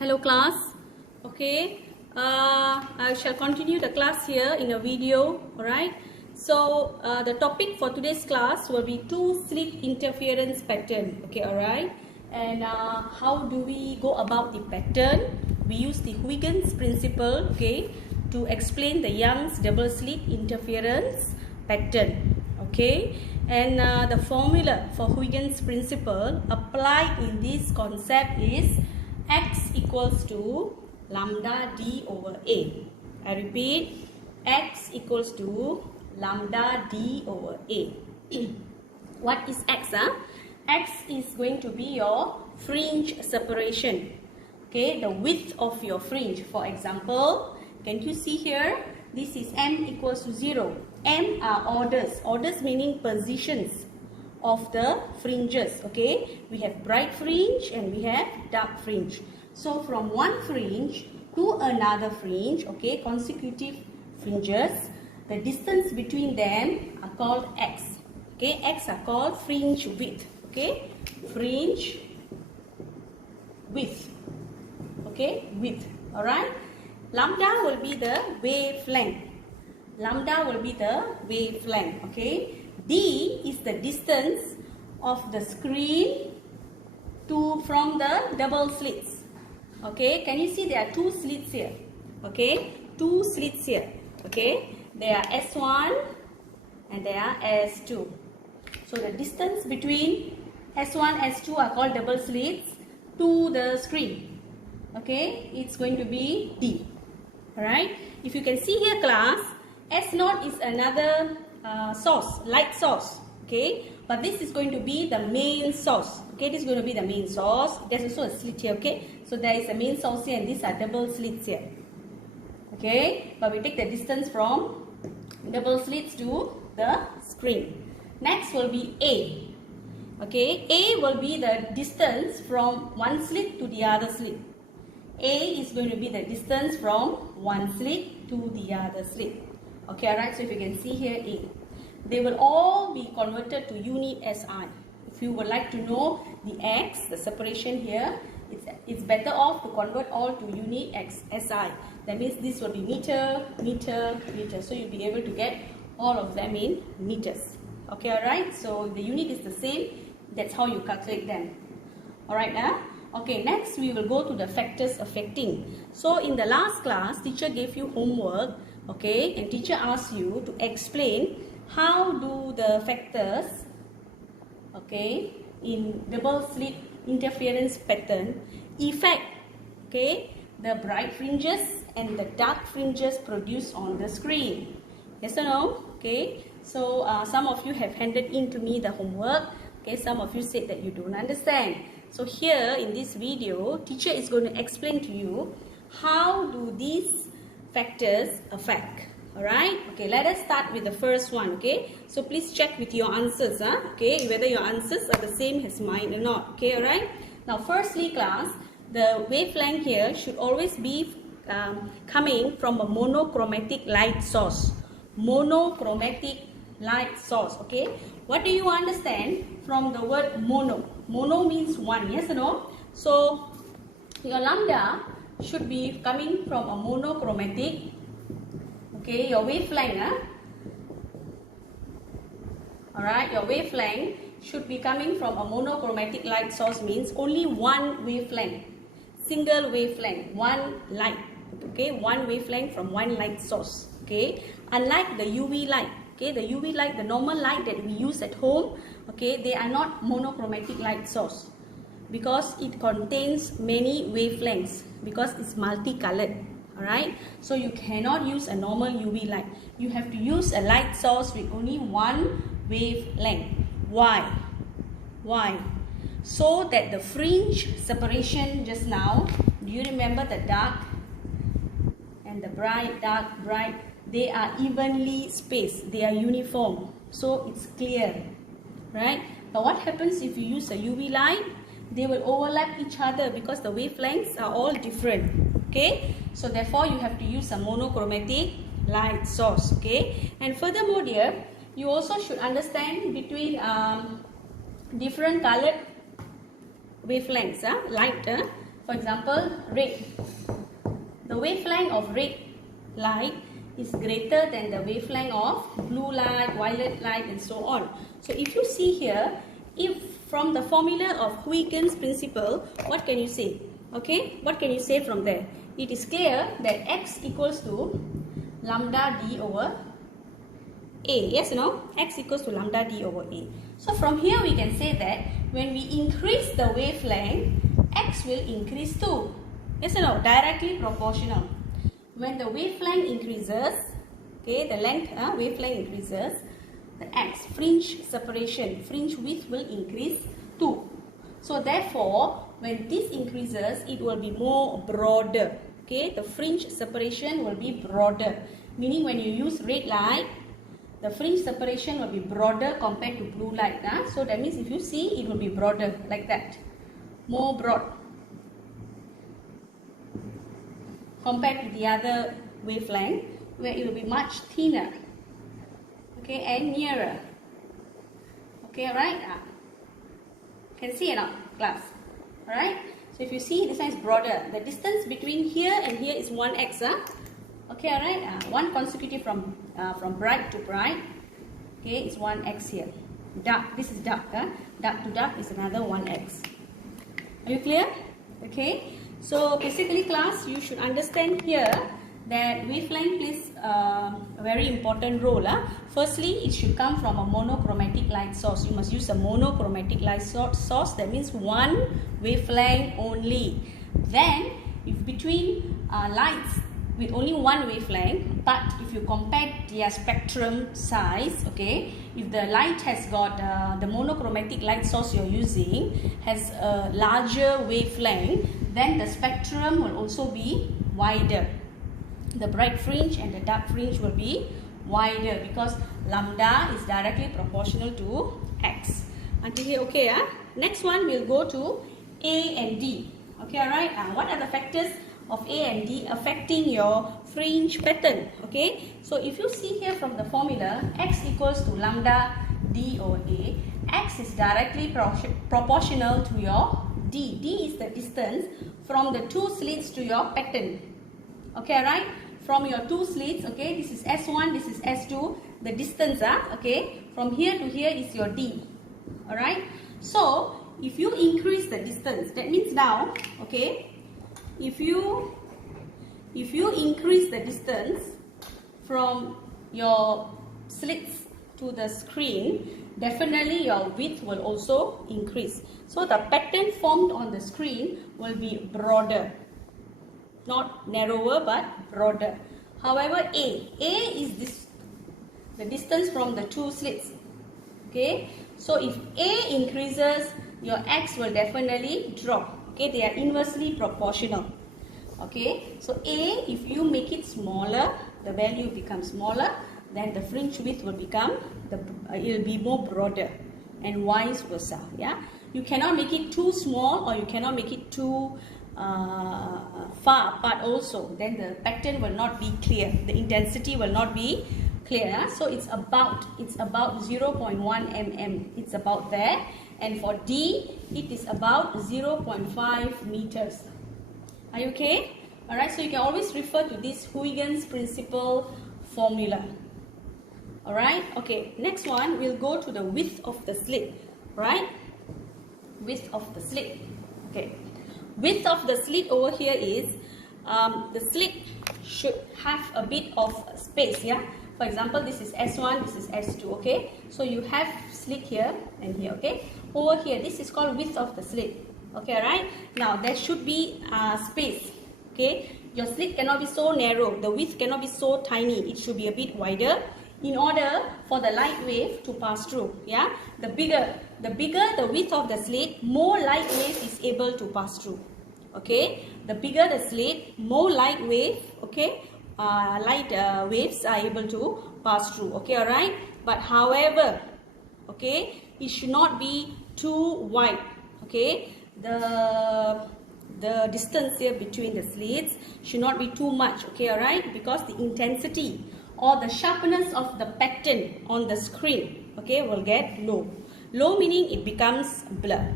Hello class. Okay, I shall continue the class here in a video. Alright, so the topic for today's class will be two-slit interference pattern. Okay, alright, and how do we go about the pattern? We use the Huygens principle, okay, to explain the Young's double slit interference pattern. Okay, and the formula for Huygens principle applied in this concept is x equals to lambda d over a. I repeat, x equals to lambda d over a. What is x? X is going to be your fringe separation. Okay, the width of your fringe. For example, can you see here? This is m equals to 0. M are orders. Orders meaning positions of the fringes. Okay, we have bright fringe and we have dark fringe. So from one fringe to another fringe, okay, consecutive fringes, the distance between them are called x. Okay, x are called fringe width. Okay, fringe width. Okay, width. All right, lambda will be the wavelength. Lambda will be the wavelength. Okay, d is the distance of the screen from the double slits. Okay, can you see there are two slits here? Okay, two slits here. Okay, there are S1 and there are S2. So the distance between S1 and S2 are called double slits to the screen. Okay, it's going to be D. Alright, if you can see here class, S0 is another source, light source. Okay, but this is going to be the main source. Okay, this is going to be the main source. There's also a slit here. Okay, so there is a main source here and these are double slits here. Okay, but we take the distance from double slits to the screen. Next will be A. Okay, A will be the distance from one slit to the other slit. A is going to be the distance from one slit to the other slit. Okay, alright, so if you can see here A, they will all be converted to unit SI. If you would like to know the X, the separation here, it's better off to convert all to unit SI. That means this will be meter, meter, meter. So you'll be able to get all of them in meters. Okay, alright, so the unit is the same. That's how you calculate them. Alright, okay, next we will go to the factors affecting. So in the last class, teacher gave you homework. Okay, and teacher asked you to explain how do the factors, okay, in double slit interference pattern affect, okay, the bright fringes and the dark fringes produced on the screen. Yes or no? Okay, so some of you have handed in to me the homework. Okay, some of you said that you don't understand. So here in this video, teacher is going to explain to you how do these factors affect. Alright, okay, let us start with the first one. Okay, so please check with your answers, okay, whether your answers are the same as mine or not. Okay, alright. Now firstly class, the wavelength here should always be coming from a monochromatic light source. Monochromatic light source. Okay, what do you understand from the word mono? Mono means one, yes or no? So your lambda should be coming from a monochromatic, okay, your wavelength, alright, your wavelength should be coming from a monochromatic light source, means only one wavelength, single wavelength, one light, okay, one wavelength from one light source. Okay, unlike the UV light, okay, the UV light, the normal light that we use at home, okay, they are not monochromatic light source because it contains many wavelengths, because it's multicolored. Alright, so you cannot use a normal UV light. You have to use a light source with only one wavelength. Why? Why? So that the fringe separation just now, do you remember the dark and the bright, dark, bright? They are evenly spaced. They are uniform. So it's clear. Right? But what happens if you use a UV light? They will overlap each other because the wavelengths are all different. Okay, so therefore you have to use a monochromatic light source. Okay, and furthermore dear, you also should understand between different colored wavelengths, light. For example, red. The wavelength of red light is greater than the wavelength of blue light, violet light, and so on. So if you see here, if from the formula of Huygens principle, what can you say? Okay, what can you say from there? It is clear that x equals to lambda d over a. Yes or no? X equals to lambda d over a. So from here we can say that when we increase the wavelength, x will increase too. Yes or no? Directly proportional. When the wavelength increases, okay, the length, wavelength increases, the x, fringe separation, fringe width will increase too. So therefore, when this increases, it will be more broader. Okay, the fringe separation will be broader. Meaning when you use red light, the fringe separation will be broader compared to blue light. So that means if you see, it will be broader like that. More broad compared to the other wavelength, where it will be much thinner. Okay, and nearer. Okay, alright? Can see it now, class? Alright? So if you see, this one is broader. The distance between here and here is 1x. Okay, alright? One consecutive from bright to bright. Okay, it's 1x here. Dark, this is dark. Dark to dark is another 1x. Are you clear? Okay. So basically, class, you should understand here that wavelength plays a very important role. Firstly, it should come from a monochromatic light source. You must use a monochromatic light source. That means one wavelength only. Then, if between lights with only one wavelength, but if you compare their spectrum size, okay, if the light has got the monochromatic light source you're using has a larger wavelength, then the spectrum will also be wider. The bright fringe and the dark fringe will be wider because lambda is directly proportional to x. Until here, okay? Next one, we'll go to A and D. Okay, alright? What are the factors of A and D affecting your fringe pattern? Okay, so if you see here from the formula, x equals to lambda d over A, x is directly proportional to your d. D is the distance from the two slits to your pattern. Okay, right? From your two slits, okay, this is S1, this is S2, the distance, okay, from here to here is your D. Alright? So, if you increase the distance, that means now, okay, if you increase the distance from your slits to the screen, definitely your width will also increase. So the pattern formed on the screen will be broader. Not narrower but broader. However, A is this, the distance from the two slits. Okay, so if A increases, your X will definitely drop. Okay, they are inversely proportional. Okay, so A, if you make it smaller, the value becomes smaller, then the fringe width will become, it will be more broader, and vice versa. Yeah, you cannot make it too small or you cannot make it too far apart also. Then the pattern will not be clear. The intensity will not be clear. So it's about 0.1 mm. It's about there. And for D, it is about 0.5 meters. Are you okay? Alright, so you can always refer to this Huygens principle formula. Alright, okay. Next one, we'll go to the width of the slit. Right? Width of the slit. Okay. Width of the slit over here is, the slit should have a bit of space, yeah? For example, this is S1, this is S2, okay? So you have slit here and here, okay? Over here, this is called width of the slit, okay, right? Now, there should be space, okay? Your slit cannot be so narrow, the width cannot be so tiny, it should be a bit wider in order for the light wave to pass through, yeah? The bigger the width of the slit, more light wave is able to pass through, okay? The bigger the slit, more light wave, okay? Waves are able to pass through, okay, alright? But however, okay, it should not be too wide, okay? The distance here between the slits should not be too much, okay, alright? Because the intensity or the sharpness of the pattern on the screen, okay, will get low. Low meaning it becomes blur,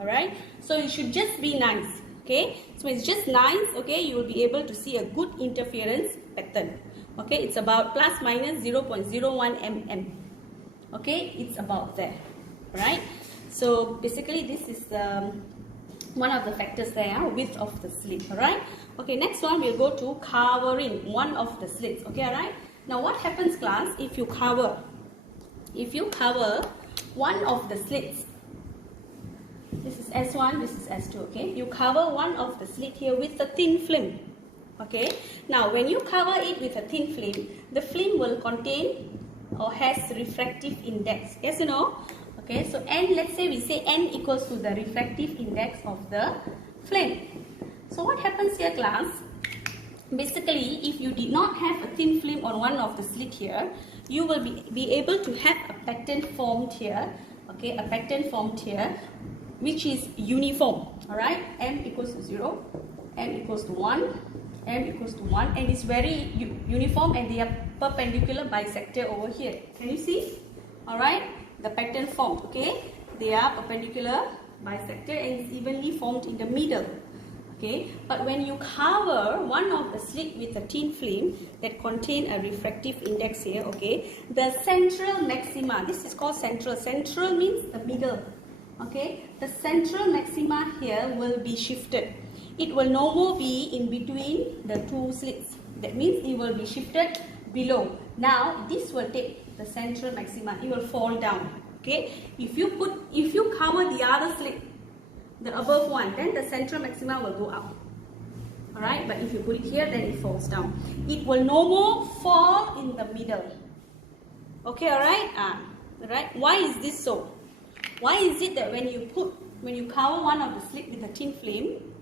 alright? So it should just be nice, Okay, so it's just nice. Okay, you will be able to see a good interference pattern. Okay, it's about plus minus 0.01 mm. Okay, it's about there. Right. So basically, this is one of the factors there, width of the slit. Alright. Okay, next one we'll go to covering one of the slits. Okay, alright. Now what happens, class, if you cover one of the slits? This is S1, this is S2, okay? You cover one of the slit here with a thin film. Okay? Now, when you cover it with a thin film, the film will contain or has refractive index. Yes or no? Okay, so N, let's say we say N equals to the refractive index of the film. So what happens here, class? Basically, if you did not have a thin film on one of the slit here, you will be able to have a pattern formed here. Okay, a pattern formed here, which is uniform. Alright, M equals to 0, M equals to 1, M equals to 1, and it's very uniform, and they are perpendicular bisector over here. Can you see? Alright, the pattern formed. Okay, they are perpendicular bisector and it's evenly formed in the middle. Okay, but when you cover one of the slit with a thin film that contain a refractive index here, okay, the central maxima, this is called central. Central means the middle. Okay, the central maxima here will be shifted. It will no more be in between the two slits. That means it will be shifted below. Now this will take the central maxima. It will fall down. Okay, if you cover the other slit, the above one, then the central maxima will go up. Alright, but if you put it here, then it falls down. It will no more fall in the middle. Okay, alright? Right? Why is this so? Why is it that when you cover one of the slit with a thin film,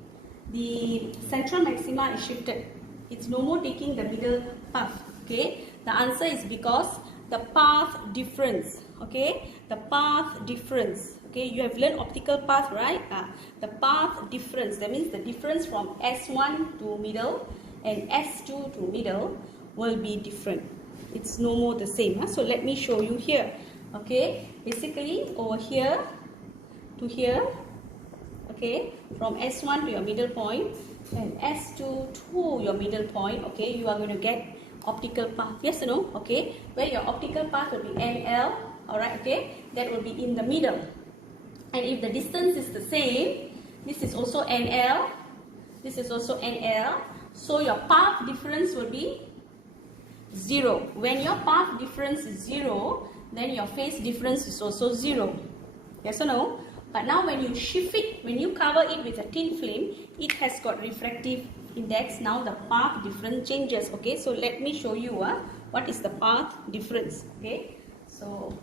the central maxima is shifted? It's no more taking the middle path. Okay? The answer is because the path difference. Okay? The path difference. Okay, you have learned optical path, right? The path difference, that means the difference from S1 to middle and S2 to middle will be different. It's no more the same. So let me show you here. Okay, basically over here to here, okay, from S1 to your middle point and S2 to your middle point, okay, you are going to get optical path. Yes or no? Okay, where your optical path will be NL, alright, okay, that will be in the middle. And if the distance is the same, this is also NL, this is also NL, so your path difference will be 0. When your path difference is 0, then your phase difference is also 0. Yes or no? But now when you shift it, when you cover it with a thin film, it has got refractive index. Now the path difference changes. Okay, so let me show you what is the path difference. Okay, so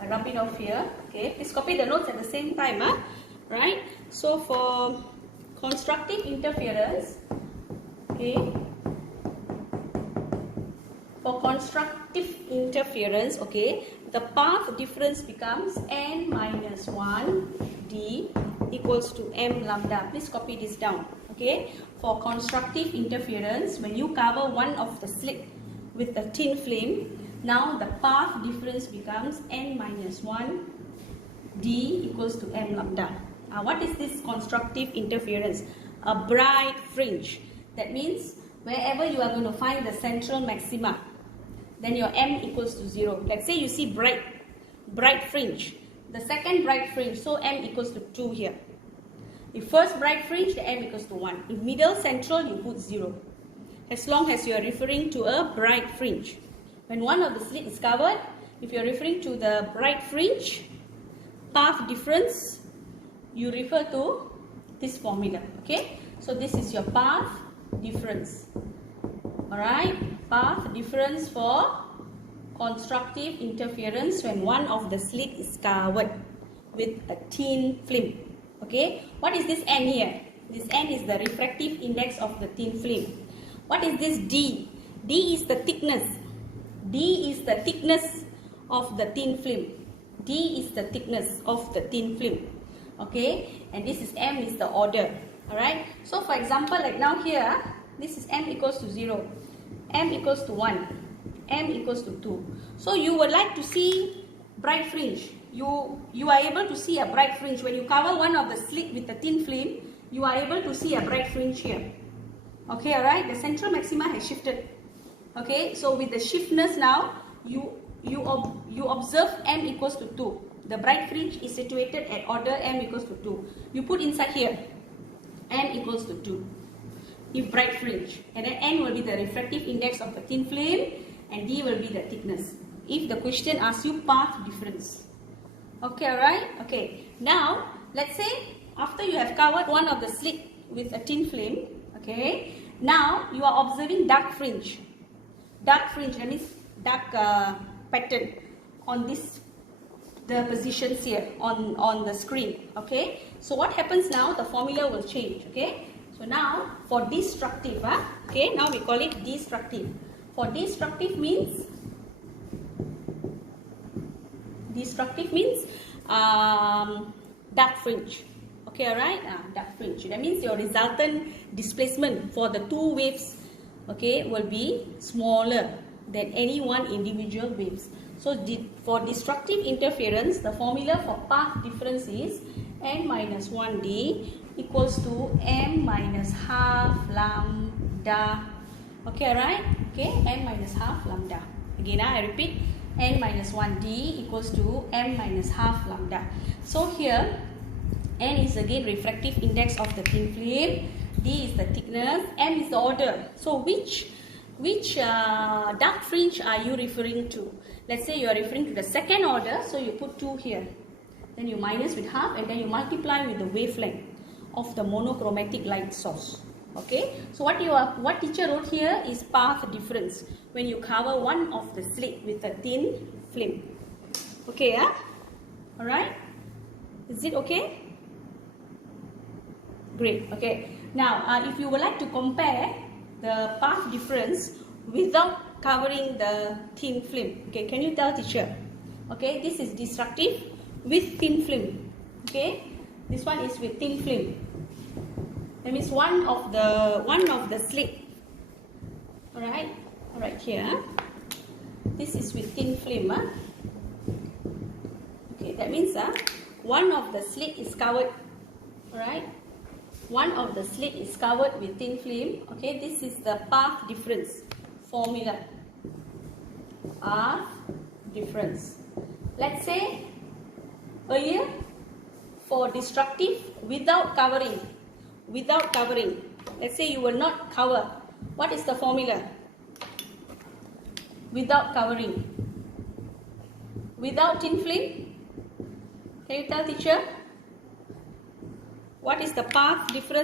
I rub it off here. Okay, please copy the notes at the same time. Right? So for constructive interference, okay, for constructive interference, okay, the path difference becomes n minus 1 d equals to m lambda. Please copy this down. Okay, for constructive interference, when you cover one of the slit with a thin film, now the path difference becomes n minus 1 d equals to m lambda. What is this constructive interference? A bright fringe. That means wherever you are going to find the central maxima, then your m equals to 0. Let's say you see bright fringe. The second bright fringe, so m equals to 2 here. The first bright fringe, the m equals to 1. In middle, central, you put 0. As long as you are referring to a bright fringe. When one of the slit is covered, if you are referring to the bright fringe, path difference, you refer to this formula. Okay, so this is your path difference. Alright, path difference for constructive interference when one of the slit is covered with a thin film. Okay, what is this n here? This n is the refractive index of the thin film. What is this d? D is the thickness. D is the thickness of the thin film. D is the thickness of the thin film. Okay, and this is m is the order. Alright, so for example, like now here, this is m equals to 0, m equals to 1, m equals to 2. So you would like to see bright fringe. You are able to see a bright fringe when you cover one of the slit with the thin film. you are able to see a bright fringe here. Okay, alright, the central maxima has shifted. Okay, so with the shiftness now, you observe m equals to 2. The bright fringe is situated at order m equals to 2. You put inside here, m equals to 2. If bright fringe, and then n will be the refractive index of the thin film, and d will be the thickness. If the question asks you path difference. Okay, alright? Okay, now let's say after you have covered one of the slit with a thin film, okay, now you are observing dark fringe. Dark fringe, that means dark pattern on the positions here on the screen. Okay, so what happens now? The formula will change. Okay, so now for destructive, okay, now we call it destructive. For destructive means dark fringe. Okay, alright, dark fringe. That means your resultant displacement for the two waves, okay, will be smaller than any one individual waves. So for destructive interference, the formula for path difference is n minus 1d equals to m minus half lambda. Okay, right? Okay, m minus half lambda. Again, I repeat, n minus 1d equals to m minus half lambda. So here, n is again refractive index of the thin film, d is the thickness, m is the order. So which dark fringe are you referring to? Let's say you are referring to the second order, so you put 2 here. Then you minus with half, and then you multiply with the wavelength of the monochromatic light source. Okay, so what teacher wrote here is path difference when you cover one of the slit with a thin film. Okay, alright, is it okay? Great. Okay, now if you would like to compare the path difference without covering the thin film, okay, can you tell teacher? Okay, this is destructive with thin film. Okay, this one is with thin film. That means one of the slit. Alright, here. This is with thin film. Okay, that means one of the slit is covered. Alright, one of the slit is covered with thin film. Okay, this is the path difference formula. Path difference. Let's say earlier for destructive without covering. Let's say you will not cover. What is the formula? Without covering. Without thin film. Can you tell teacher? What is the path difference?